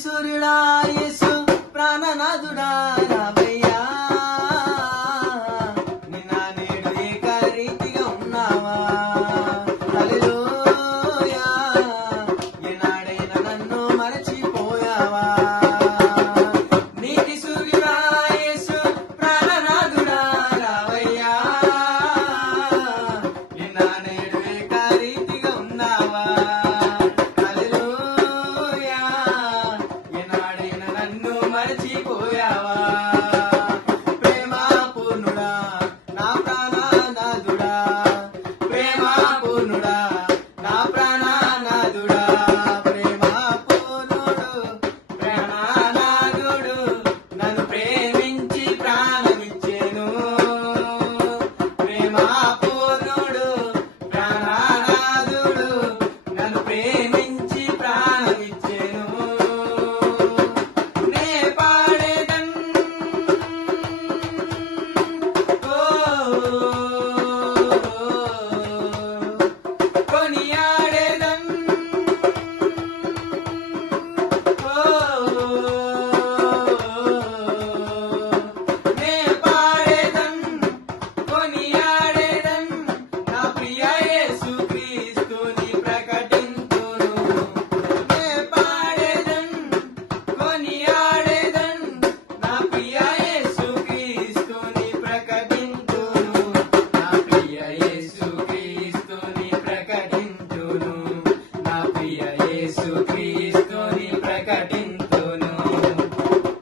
సూర్యుడా యేసు ప్రాణనాథుడా రావయ్యా, నిన్న నేడు ఏకరీతిగా ఉన్నావా. హల్లెలూయా, ఏనాడైనా నన్ను మరచిపోయావా. నీతి సూర్యుడా యేసు ప్రాణనాథుడా రావయ్యా, నిన్న నేడు ఏకరీతిగా ఉన్నావా. హల్లెలూయా, ఏనాడైనా నన్ను మరచిపో